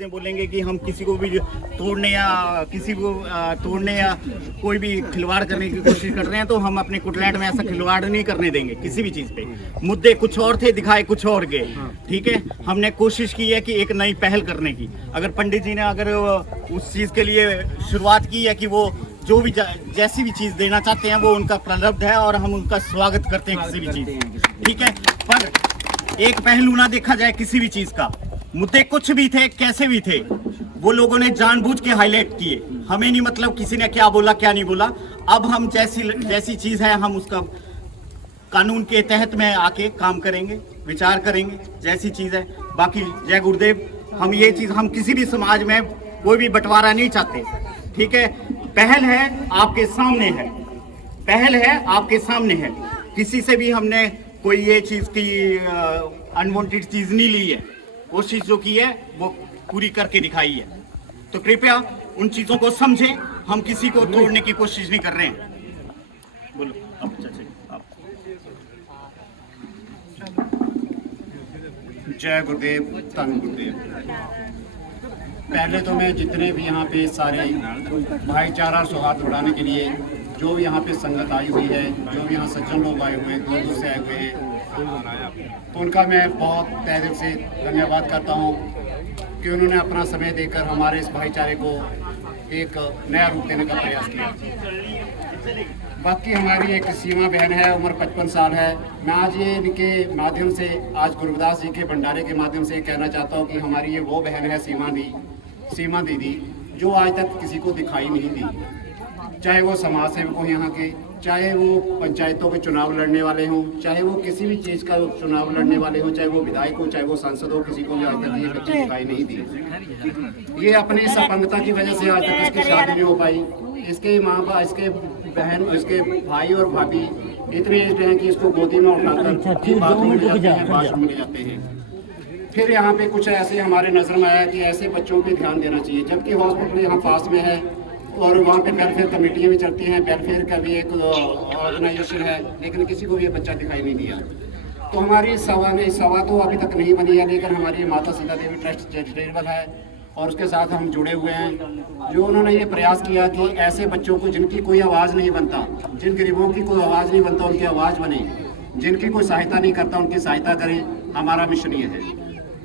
चीज़ें बोलेंगे कि हम किसी को भी तोड़ने या तोड़ने या कोई भी खिलवाड़ करने की कोशिश कर रहे हैं, तो हम अपने कुटलैंड में ऐसा खिलवाड़ नहीं करने देंगे किसी भी चीज़ पे। मुद्दे कुछ और थे, दिखाए कुछ और गए। ठीक है, हमने कोशिश की है कि एक नई पहल करने की। अगर पंडित जी ने अगर उस चीज़ के लिए शुरुआत की है कि वो जो भी जैसी भी चीज़ देना चाहते हैं वो उनका प्रलब्ध है और हम उनका स्वागत करते हैं किसी भी चीज़। ठीक है, पर एक पहलू ना देखा जाए किसी भी चीज़ का। मुद्दे कुछ भी थे, कैसे भी थे, वो लोगों ने जानबूझ के हाईलाइट किए। हमें नहीं मतलब किसी ने क्या बोला क्या नहीं बोला। अब हम जैसी चीज़ है हम उसका कानून के तहत में आके काम करेंगे, विचार करेंगे जैसी चीज़ है। बाकी जय गुरुदेव, हम ये चीज़ हम किसी भी समाज में कोई भी बंटवारा नहीं चाहते। ठीक है, पहल है आपके सामने है, पहल है आपके सामने है। किसी से भी हमने कोई ये चीज़ की अनवांटेड चीज़ नहीं ली है। कोशिश जो की है वो पूरी करके दिखाई है। तो कृपया उन चीज़ों को समझें, हम किसी को तोड़ने की कोशिश नहीं कर रहे हैं। बोलो अब चाचा आप। जय गुरुदेव, धन गुरुदेव। पहले तो मैं जितने भी यहाँ पे सारे भाईचारा और सौहार्द बढ़ाने के लिए जो भी यहाँ पे संगत आई हुई है, जो भी यहाँ सज्जन लोग आए हुए हैं, दूर दूर से आए हुए हैं, तो उनका मैं बहुत तहे दिल से धन्यवाद करता हूँ कि उन्होंने अपना समय देकर हमारे इस भाईचारे को एक नया रूप देने का प्रयास किया। बाकी हमारी एक सीमा बहन है, उम्र 55 साल है। मैं आज ये इनके माध्यम से, आज गुरुदास जी के भंडारे के माध्यम से कहना चाहता हूँ कि हमारी ये वो बहन है सीमा दीदी, जो आज तक किसी को दिखाई नहीं दी। चाहे वो समाज सेवक हो यहाँ के, चाहे वो पंचायतों के चुनाव लड़ने वाले हों, चाहे वो किसी भी चीज़ का चुनाव लड़ने वाले हों, चाहे वो विधायक हो, चाहे वो सांसद हो, किसी को भी आज तक ये बच्ची दिखाई नहीं दी। ये अपनी इस अपंगता की वजह से आज तक इसकी शादी नहीं हो पाई। इसके माँ बाप, इसके बहन, इसके भाई और भाभी इतने एज्ड हैं कि इसको गोदी में उठाकर बाथरूम ले जाते हैं, वॉशरूम ले जाते हैं। फिर यहाँ पे कुछ ऐसे हमारे नज़र में आया कि ऐसे बच्चों पे ध्यान देना चाहिए, जबकि हॉस्पिटल यहाँ पास में है और वहाँ पे वेलफेयर कमेटियाँ भी चलती हैं, वेलफेयर का भी एक ऑर्गेनाइजेशन है, लेकिन किसी को भी ये बच्चा दिखाई नहीं दिया। तो हमारी सभा तो अभी तक नहीं बनी है, लेकिन हमारी माता सीता देवी ट्रस्ट चैरिटेबल है और उसके साथ हम जुड़े हुए हैं। जो उन्होंने ये प्रयास किया कि ऐसे बच्चों को जिनकी कोई आवाज़ नहीं बनता, जिन गरीबों की कोई आवाज़ नहीं बनता, उनकी आवाज़ बने, जिनकी कोई सहायता नहीं करता उनकी सहायता करें, हमारा मिशन ये है।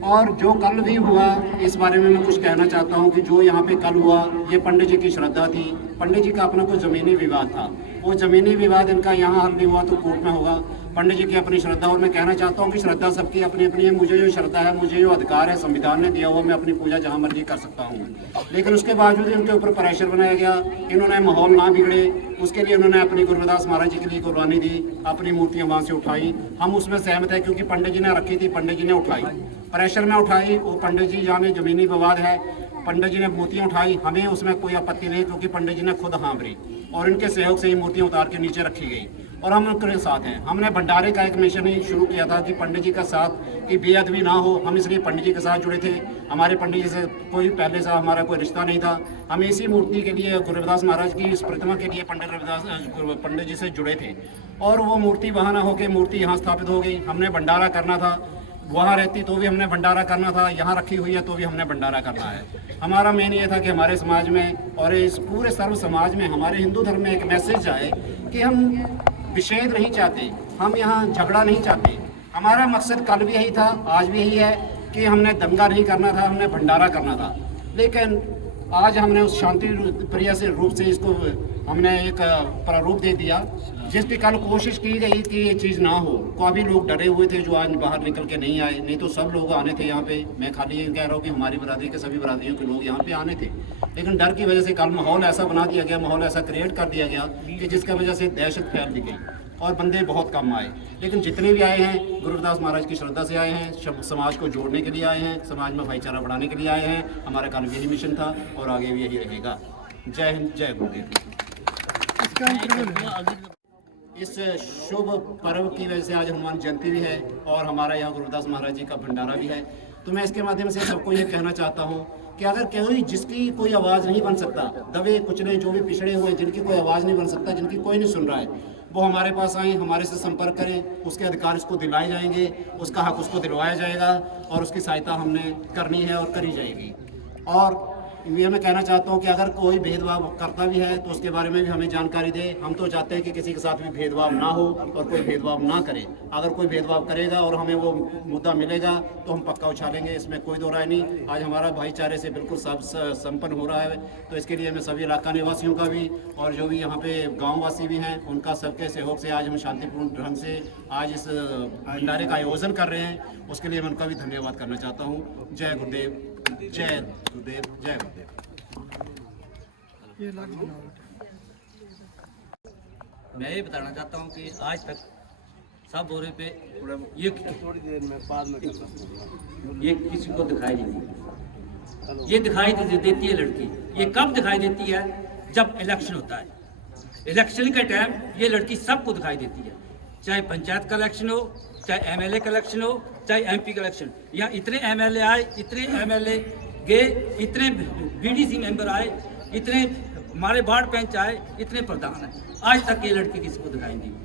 और जो कल भी हुआ, इस बारे में मैं कुछ कहना चाहता हूँ कि जो यहाँ पे कल हुआ, ये पंडित जी की श्रद्धा थी। पंडित जी का अपना कोई ज़मीनी विवाद था, वो ज़मीनी विवाद इनका यहाँ हल नहीं हुआ तो कोर्ट में होगा। पंडित जी की अपनी श्रद्धा, और मैं कहना चाहता हूँ कि श्रद्धा सबकी अपनी अपनी है। मुझे जो श्रद्धा है, मुझे जो अधिकार है संविधान ने दिया हुआ, मैं अपनी पूजा जहाँ मर्जी कर सकता हूँ, लेकिन उसके बावजूद इनके ऊपर प्रेशर बनाया गया। इन्होंने माहौल ना बिगड़े उसके लिए उन्होंने अपनी गुरुदास महाराज जी के लिए कुर्बानी दी, अपनी मूर्तियाँ वहाँ से उठाई। हम उसमें सहमत है, क्योंकि पंडित जी ने रखी थी, पंडित जी ने उठाई, प्रेशर में उठाई। वो पंडित जी जाने ज़मीनी विवाद है, पंडित जी ने मूर्तियाँ उठाई, हमें उसमें कोई आपत्ति नहीं, क्योंकि पंडित जी ने खुद हाँ भरी और इनके सहयोग से ही मूर्तियाँ उतार के नीचे रखी गई और हम उनके साथ हैं। हमने भंडारे का एक मिशन ही शुरू किया था कि पंडित जी का साथ की बेअदबी ना हो, हम इसलिए पंडित जी के साथ जुड़े थे। हमारे पंडित जी से कोई पहले से हमारा कोई रिश्ता नहीं था, हम इसी मूर्ति के लिए, गुरुदास महाराज की इस प्रतिमा के लिए पंडित जी से जुड़े थे। और वो मूर्ति वहाँ ना होकर मूर्ति यहाँ स्थापित हो गई। हमने भंडारा करना था, वहाँ रहती तो भी हमने भंडारा करना था, यहाँ रखी हुई है तो भी हमने भंडारा करना है। हमारा मेन ये था कि हमारे समाज में और इस पूरे सर्व समाज में, हमारे हिंदू धर्म में एक मैसेज आए कि हम विषेद नहीं चाहते, हम यहाँ झगड़ा नहीं चाहते। हमारा मकसद कल भी यही था, आज भी यही है कि हमने दंगा नहीं करना था, हमने भंडारा करना था। लेकिन आज हमने उस शांति प्रिय से रूप से इसको हमने एक प्रारूप दे दिया, जिसकी कल कोशिश की गई कि ये चीज़ ना हो। काफ़ी लोग डरे हुए थे जो आज बाहर निकल के नहीं आए, नहीं तो सब लोग आने थे यहाँ पे। मैं खाली ये कह रहा हूँ कि हमारी बरादरी के सभी बरादरियों के लोग यहाँ पे आने थे, लेकिन डर की वजह से कल माहौल ऐसा बना दिया गया, माहौल ऐसा क्रिएट कर दिया गया कि जिसकी वजह से दहशत फैल दी गई और बंदे बहुत कम आए। लेकिन जितने भी आए हैं गुरुदास महाराज की श्रद्धा से आए हैं, समाज को जोड़ने के लिए आए हैं, समाज में भाईचारा बढ़ाने के लिए आए हैं। हमारा कल यही मिशन था और आगे भी यही रहेगा। जय हिंद, जय गुरुदेव। इस शुभ पर्व की वजह से आज हनुमान जयंती भी है और हमारा यहाँ गुरुदास महाराज जी का भंडारा भी है। तो मैं इसके माध्यम से सबको ये कहना चाहता हूँ कि अगर कोई जिसकी कोई आवाज़ नहीं बन सकता, दबे कुचले जो भी पिछड़े हुए, जिनकी कोई आवाज़ नहीं बन सकता, जिनकी कोई नहीं सुन रहा है, वो हमारे पास आए, हमारे से संपर्क करें। उसके अधिकार उसको दिलाए जाएंगे, उसका हक उसको दिलवाया जाएगा और उसकी सहायता हमने करनी है और करी जाएगी। और ये मैं कहना चाहता हूँ कि अगर कोई भेदभाव करता भी है तो उसके बारे में भी हमें जानकारी दे। हम तो चाहते हैं कि किसी के साथ भी भेदभाव ना हो और कोई भेदभाव ना करे। अगर कोई भेदभाव करेगा और हमें वो मुद्दा मिलेगा तो हम पक्का उछालेंगे, इसमें कोई दो राय नहीं। आज हमारा भाईचारे से बिल्कुल सब संपन्न हो रहा है, तो इसके लिए मैं सभी इलाका निवासियों का भी और जो भी यहाँ पे गाँव वासी भी हैं उनका सबके सहयोग से आज हम शांतिपूर्ण ढंग से आज इस भंडारे का आयोजन कर रहे हैं, उसके लिए मैं उनका भी धन्यवाद करना चाहता हूँ। जय गुरुदेव, जय गुरुदेव, जय गुरुदेव। मैं ये बताना चाहता हूँ कि आज तक सब बोरे पे ये थोड़ी देर में बाद में ये किसी को दिखाई नहीं दी। ये दिखाई देती है लड़की, ये कब दिखाई देती है? जब इलेक्शन होता है। इलेक्शन के टाइम ये लड़की सबको दिखाई देती है, चाहे पंचायत का इलेक्शन हो, चाहे एमएलए का इलेक्शन हो, चाहे एमपी का इलेक्शन। यहाँ इतने एमएलए आए, इतने एमएलए गए, इतने बीडीसी मेंबर आए, इतने हमारे वार्ड पंच आए, इतने प्रधान हैं, आज तक ये लड़की किसी को दिखाई नहीं दी।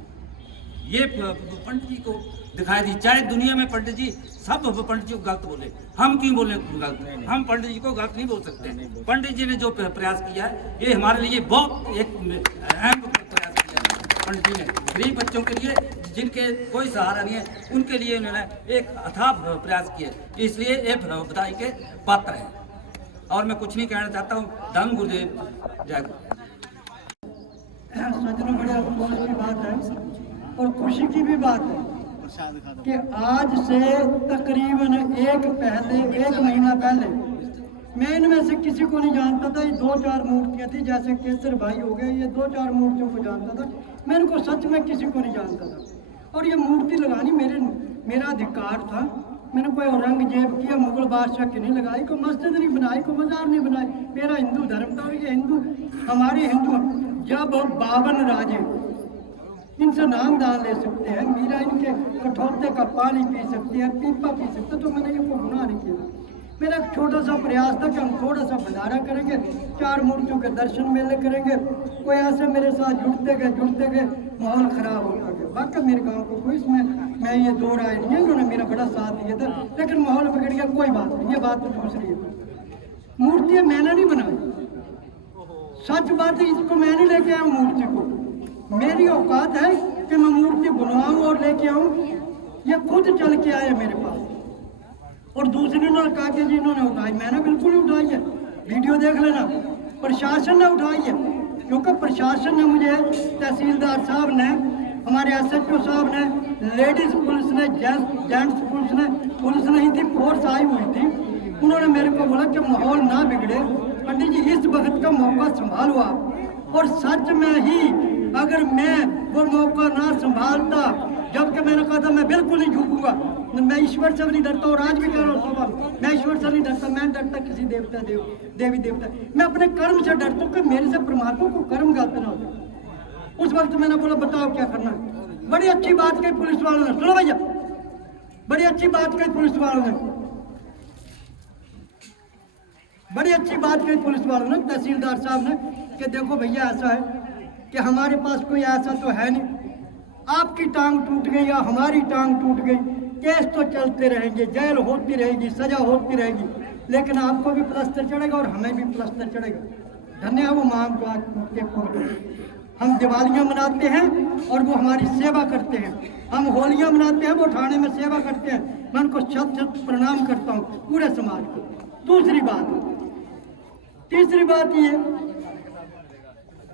ये पंडित जी को दिखाई दी। चाहे दुनिया में पंडित जी सब पंडित जी को गलत बोले, हम क्यों बोले गलत? हम पंडित जी को गलत नहीं बोल सकते। पंडित जी ने जो प्रयास किया है ये हमारे लिए बहुत एक अहम प्रयास किया है। पंडित जी ने गरीब बच्चों के लिए, जिनके कोई सहारा नहीं है, उनके लिए उन्होंने एक अथाह प्रयास किए, इसलिए ये बधाई के पात्र हैं। और मैं कुछ नहीं कहना चाहता हूँ। धन गुरुदेव, जय गुरुदेव। सजनों, बड़े अफसोस की बात है और खुशी की भी बात है कि आज से तकरीबन एक महीना पहले मैं इनमें से किसी को नहीं जानता था। ये 2-4 मूर्तियाँ थी, जैसे केसर भाई हो गए, ये 2-4 मूर्तियों को जानता था। मैं इनको सच में किसी को नहीं जानता था और ये मूर्ति लगानी मेरा अधिकार था। मैंने कोई औरंगजेब किया, मुगल बादशाह की नहीं लगाई, कोई मस्जिद नहीं बनाई, कोई मजार नहीं बनाई। मेरा हिंदू धर्म था और ये हमारे हिंदू जब 52 राजे इनसे नाम दान ले सकते हैं, मीरा इनके कठौते का पानी पी सकती है, पीपा पी सकते, तो मैंने ये कोई गुनाह नहीं किया। मेरा एक छोटा सा प्रयास था कि हम थोड़ा सा भंडारा करेंगे, 4 मूर्तियों के दर्शन मेले करेंगे। कोई ऐसे मेरे साथ जुड़ते गए, माहौल ख़राब होता गया। बाकी मेरे गांव को कोई इसमें मैं ये 2 राय नहीं है, उन्होंने मेरा बड़ा साथ दिया था, लेकिन माहौल बिगड़ गया। कोई बात नहीं, ये बात तो दूसरी है। मूर्तियाँ मैंने नहीं बनाई, सच बात है, इसको मैं नहीं लेके आया मूर्ति को। मेरी औकात है कि मैं मूर्ति बनवाऊँ और लेके आऊँ, ये खुद चल के आए मेरे पास। और दूसरी ने कहा कि जी इन्होंने उठाई, मैंने बिल्कुल नहीं उठाई है। वीडियो देख लेना, प्रशासन ने उठाई है, क्योंकि प्रशासन ने मुझे, तहसीलदार साहब ने, हमारे SHO साहब ने, लेडीज पुलिस ने, जेंट्स पुलिस नहीं थी, फोर्स आई हुई थी, उन्होंने मेरे को बोला कि माहौल ना बिगड़े, पंडित जी इस वक्त का मौका संभालो आप। और सच में ही अगर मैं वो मौका ना संभालता, जबकि मैंने कहा था मैं बिल्कुल नहीं झुकूंगा, मैं ईश्वर से भी नहीं डरता और आज भी कह रहा हूँ सवाल, मैं ईश्वर से नहीं डरता, मैं डरता किसी देवी देवता, मैं अपने कर्म से डरता हूँ कि मेरे से परमात्मा को कर्म गलत ना हो जाए। उस वक्त मैंने बोला बताओ क्या करना है। बड़ी अच्छी बात कही पुलिस वालों ने, सुनो भैया, बड़ी अच्छी बात कही पुलिस वालों ने, बड़ी अच्छी बात कही पुलिस वालों ने, तहसीलदार साहब ने, कि देखो भैया ऐसा है कि हमारे पास कोई ऐसा तो है नहीं, आपकी टांग टूट गई या हमारी टांग टूट गई, केस तो चलते रहेंगे, जेल होती रहेगी, सजा होती रहेगी, लेकिन आपको भी प्लस्तर चढ़ेगा और हमें भी प्लस्तर चढ़ेगा। धन्य है वो मांग को आज के हम दिवालियाँ मनाते हैं और वो हमारी सेवा करते हैं, हम होलियाँ मनाते हैं, वो थाने में सेवा करते हैं। मैं उनको शत प्रणाम करता हूँ, पूरे समाज को। दूसरी बात, तीसरी बात ये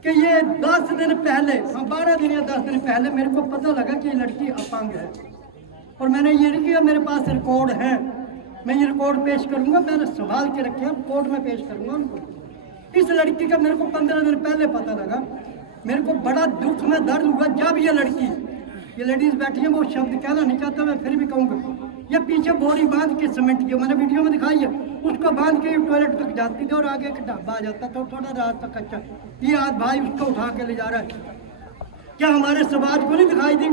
कि ये 10 दिन पहले, 12 दिन या 10 दिन पहले मेरे को पता लगा कि ये लड़की अपंग है, और मैंने ये नहीं किया, मेरे पास रिकॉर्ड है, मैं ये रिकॉर्ड पेश करूंगा, मैंने संभाल के रखे हैं, कोर्ट में पेश करूंगा उनको। इस लड़की का मेरे को 15 दिन पहले पता लगा। मेरे को बड़ा दुख में दर्द हुआ जब ये लड़की, ये लेडीज बैठी है, वो शब्द कहना नहीं चाहता, मैं फिर भी कहूँगा, ये पीछे बोरी बांध के सीमेंट की, मैंने वीडियो में दिखाई है, उसको बांध के टॉयलेट तक जाती थी और आगे एक ढाबा आ जाता था, थोड़ा रास्ता कच्चा, ये आज भाई उसको उठा के ले जा रहा है। क्या हमारे समाज को नहीं दिखाई दी,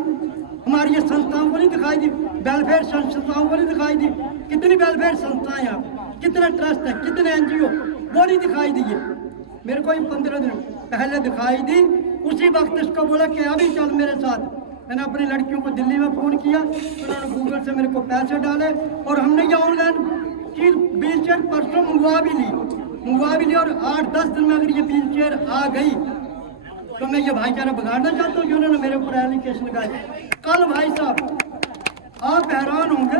हमारी ये संस्थाओं को नहीं दिखाई दी, वेलफेयर संस्थाओं को नहीं दिखाई दी? कितनी वेलफेयर संस्थाएं यहाँ, कितने ट्रस्ट है, कितने NGO, वो नहीं दिखाई दी है। मेरे को ये 15 दिन पहले दिखाई दी, उसी वक्त इसको बोला कि अभी चल मेरे साथ। मैंने अपनी लड़कियों को दिल्ली में फ़ोन किया, उन्होंने गूगल से मेरे को पैसे डाले और हमने ये ऑनलाइन कि व्हील चेयर परसों मंगवा भी ली और 8-10 दिन में अगर ये व्हील चेयर आ गई तो मैं ये भाईचारा बिगाड़ना चाहता हूँ जिन्होंने मेरे ऊपर एलिगेशन लगाए। कल भाई साहब आप हैरान होंगे,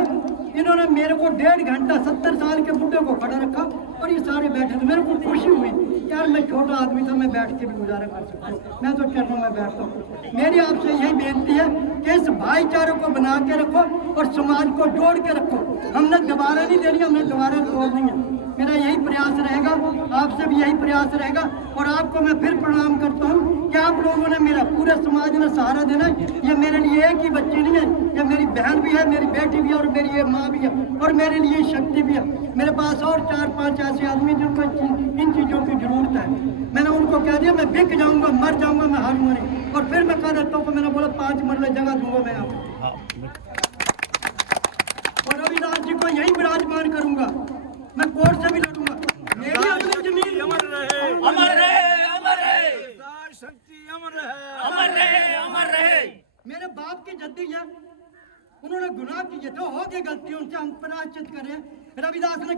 इन्होंने मेरे को 1.5 घंटा 70 साल के बुढ़े को खड़ा रखा और ये सारे बैठे थे। मेरे को खुशी हुई यार, मैं छोटा आदमी था, मैं बैठ के भी गुजारा कर सकता हूँ, मैं तो चरणों में बैठता हूँ। मेरी आपसे यही बेनती है कि इस भाईचारे को बना के रखो और समाज को जोड़ के रखो। हमने दोबारा नहीं देनी, हमने दोबारा तोड़नी है। मेरा यही प्रयास रहेगा, आपसे भी यही प्रयास रहेगा। और आपको मैं फिर प्रणाम करता हूँ कि आप लोगों ने, मेरा पूरे समाज ने सहारा देना है। ये मेरे लिए एक ही बच्ची नहीं है, ये मेरी बहन भी है, मेरी बेटी भी है और मेरी ये माँ भी है और मेरे लिए शक्ति भी है। मेरे पास और 4-5 ऐसे आदमी जिनको इन चीज़ों की जरूरत है। मैंने उनको कह दिया मैं बिक जाऊँगा, मर जाऊँगा, मैं हार मारी। और फिर मैं कह देता हूँ कि मैंने बोला 5 मरले जगह दूंगा मैं आपको और रविदास जी को यही विराजमान करूँगा। मैं कोर्ट से भी लड़ूंगा। मेरी अपनी जमीन अमर रहे, अमर रहे, अमर रहे, शक्ति अमर रहे, अमर रहे, अमर रहे। मेरे बाप की जद्दी है, उन्होंने गुनाह किए तो हो गई गलती, उनसे हम प्रायश्चित करें। रविदास ने,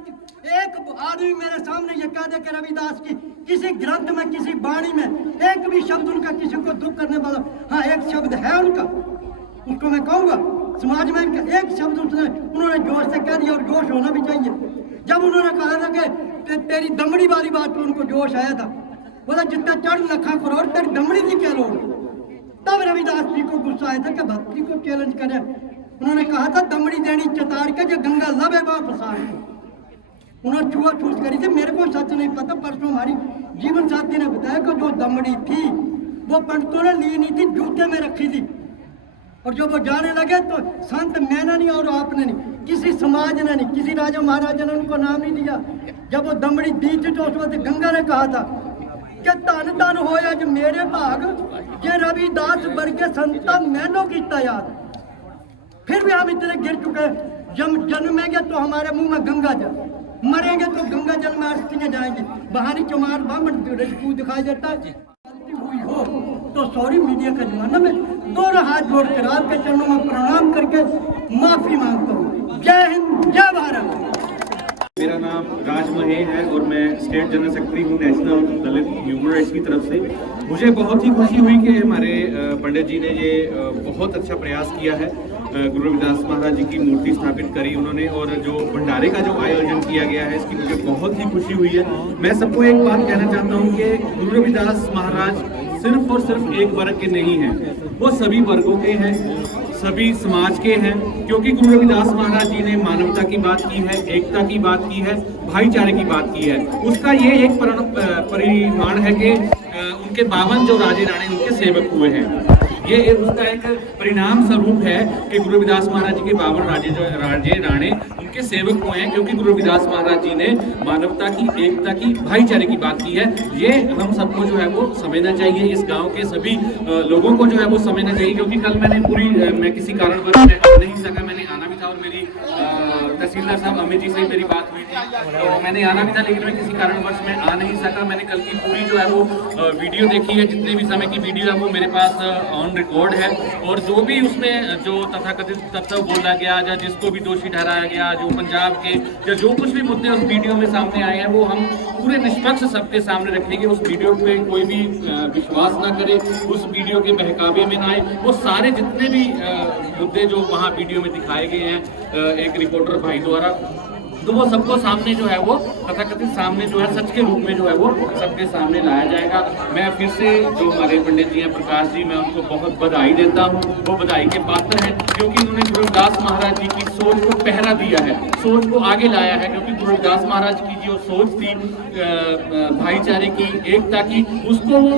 एक आदमी मेरे सामने ये कह दे कि रविदास की किसी ग्रंथ में, किसी वाणी में एक भी शब्द उनका किसी को दुख करने वाला, हाँ एक शब्द है उनका, उसको मैं कहूँगा समाज में एक शब्द उन्होंने जोश से कह दिया और जोश होना भी चाहिए। जब उन्होंने कहा था कि तेरी दमड़ी वाली बात पर उनको जोश आया था, बोला जितना चढ़ लखा करोड़ तेरी दमड़ी की क्या लोड़। तब रविदास जी को गुस्सा आया था कि भक्ति को चैलेंज करें। उन्होंने कहा था दमड़ी देनी चतार के जो गंगा लबे बाप सार। उन्होंने छुआ छूछ करी थी, मेरे को सच नहीं पता। परसों हमारी जीवन साथी ने बताया कि जो दमड़ी थी वो पंडितों ने ली नहीं थी, जूते में रखी थी। और जब वो जाने लगे तो संत मैंने नहीं और आपने नहीं, किसी समाज ने नहीं, किसी राजा महाराजा ने उनको नाम नहीं दिया। जब वो दमड़ी दी थी तो उस वक्त गंगा ने कहा था कि धन धन होया जो मेरे भाग ये रविदास वर्गे संता मैनो कीता याद। फिर भी हम इतने गिर चुके, जब जन्मेंगे तो हमारे मुंह में गंगा जल, मरेंगे तो गंगा जल में अस्थियां जाएंगी। बहानी चमार बामन रजपूत दिखाई देता है। हुई हो तो सॉरी, मीडिया का जमाना में दोनों हाथ जोड़ कर आपके चरणों में प्रणाम करके माफी मांगता हूँ। जय हिंद, जय भारत। मेरा नाम राज महे है और मैं स्टेट जनरल सेक्रेटरी हूँ नेशनल दलित ह्यूमन राइट्स की तरफ से। मुझे बहुत ही खुशी हुई कि हमारे पंडित जी ने ये बहुत अच्छा प्रयास किया है। गुरु रविदास महाराज जी की मूर्ति स्थापित करी उन्होंने और जो भंडारे का जो आयोजन किया गया है इसकी मुझे बहुत ही खुशी हुई है। मैं सबको एक बात कहना चाहता हूँ कि गुरु रविदास महाराज सिर्फ और सिर्फ एक वर्ग के नहीं हैं, वो सभी वर्गों के हैं, सभी समाज के हैं। क्योंकि गुरु रविदास महाराज जी ने मानवता की बात की है, एकता की बात की है, भाईचारे की बात की है। उसका ये एक परिमाण है कि उनके 52 जो राजे राणे उनके सेवक हुए हैं। ये उसका एक परिणाम स्वरूप है कि गुरु रविदास महाराज जी के 52 राजे राणे उनके सेवक हुए हैं, क्योंकि गुरु रविदास महाराज जी ने मानवता की, एकता की, भाईचारे की बात की है। ये हम सबको जो है वो समझना चाहिए, इस गांव के सभी लोगों को जो है वो समझना चाहिए। क्योंकि कल मैं किसी कारणवश आ नहीं सका, मैंने आना भी था और मेरी तहसीलदार साहब अमित जी से मेरी बात हुई थी, तो मैंने आना भी था लेकिन मैं किसी कारणवश मैं आ नहीं सका। मैंने कल की पूरी जो है वो वीडियो देखी है, जितने भी समय की वीडियो है वो मेरे पास ऑन रिकॉर्ड है। और जो भी उसमें जो तथाकथित तत्व बोला गया या जिसको भी दोषी ठहराया गया, जो पंजाब के या जो कुछ भी मुद्दे उस वीडियो में सामने आए हैं, वो हम पूरे निष्पक्ष सबके सामने रखेंगे। उस वीडियो पे कोई भी विश्वास ना करे, उस वीडियो के बहकावे में ना आए। वो सारे जितने भी मुद्दे जो वहाँ वीडियो में दिखाए गए हैं एक रिपोर्टर भाई द्वारा, तो वो सबको सामने जो है वो तथाकथित सामने जो है सच के रूप में जो है वो सबके सामने लाया जाएगा। मैं फिर से जो हमारे पंडित जी हैं प्रकाश जी, मैं उनको बहुत बधाई देता हूँ। वो बधाई के पात्र हैं क्योंकि उन्होंने गुरु रविदास महाराज जी की सोच को पहरा दिया है, सोच को आगे लाया है। क्योंकि गुरु रविदास महाराज की जो सोच थी भाईचारे की, एकता की, उसको वो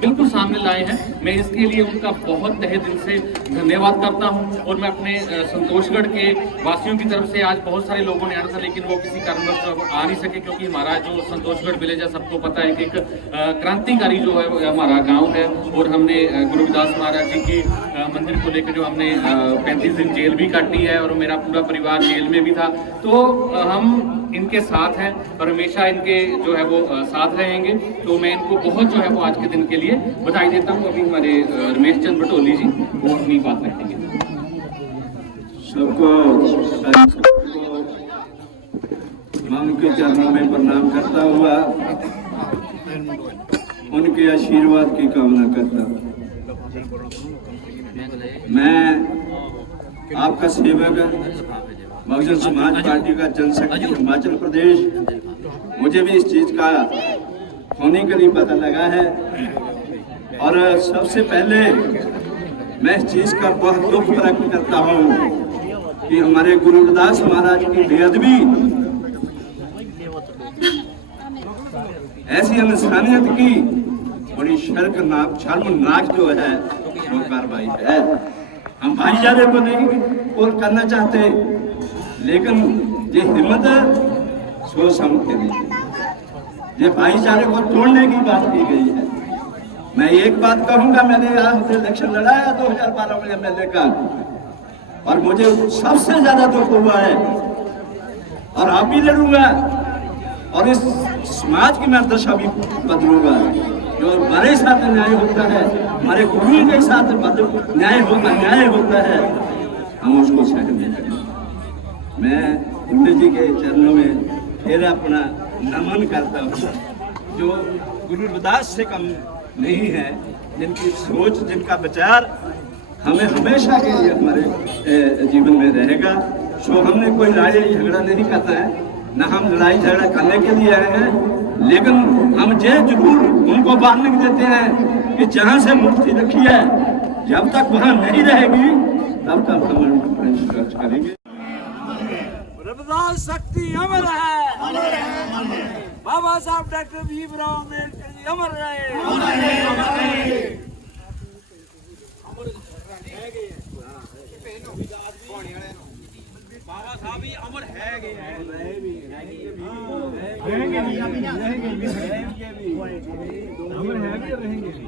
बिल्कुल सामने लाए हैं। मैं इसके लिए उनका बहुत तहे दिल से धन्यवाद करता हूँ। और मैं अपने संतोषगढ़ के वासियों की तरफ से, आज बहुत सारे लोगों ने आना था लेकिन वो किसी कारणवश आ नहीं सके, क्योंकि हमारा जो संतोषगढ़ विलेज है सबको पता है कि एक क्रांतिकारी जो है हमारा गांव है। और हमने गुरु रविदास महाराज जी की मंदिर को लेकर जो हमने 35 दिन जेल भी काटी है और मेरा पूरा परिवार जेल में भी था। तो हम इनके साथ हैं और हमेशा इनके जो है वो साथ रहेंगे। तो मैं इनको बहुत जो है वो आज के दिन के लिए बधाई देता हूँ। अभी हमारे रमेश चंद भटोली जी वो अपनी बात रखेंगे। सबको मैं उनके चरणों में प्रणाम करता हुआ उनके आशीर्वाद की कामना करता हूँ। मैं आपका सेवक बहुजन समाज पार्टी का जनशक्ति हिमाचल प्रदेश, मुझे भी इस चीज का होने का नहीं पता लगा है और सबसे पहले मैं इस चीज का बहुत दुख प्रकट करता हूँ कि हमारे गुरु रविदास महाराज की बेअदबी, ऐसी इंसानियत की बड़ी शर्मनाक जो है वो कार्रवाई है। हम भाईचारे को नहीं और करना चाहते, लेकिन ये हिम्मत सोच समझ के नहीं, ये भाईचारे को तोड़ने की बात की गई है। मैं एक बात कहूंगा, मैंने यहाँ से इलेक्शन लड़ाया 2012 में एमएलए का, और मुझे सबसे ज्यादा दुख हुआ है और आप भी लड़ूंगा और इस समाज की मैं दशा भी बदलूंगा। जो हमारे साथ न्याय होता है, हमारे गुरुओं के साथ न्याय होता है, हम उसको सहन नहीं करेंगे। मैं पंडित जी के चरणों में फिर अपना नमन करता हूँ, जो गुरु रविदास से कम नहीं है, जिनकी सोच, जिनका विचार हमें हमेशा के लिए हमारे जीवन में रहेगा। सो हमने कोई लड़ाई झगड़ा नहीं करना है, ना हम लड़ाई झगड़ा करने के लिए आए हैं, लेकिन हम ये जरूर उनको वार्निंग देते हैं कि जहाँ से मूर्ति रखी है, जब तक वहाँ नहीं रहेगी तब तक हम संघर्ष करेंगे। रविदास शक्ति अमर है, बाबा साहब डॉक्टर भीमराव अम्बेडकर जी अमर रहे। बाबा साहब ही अमर है रहेंगे।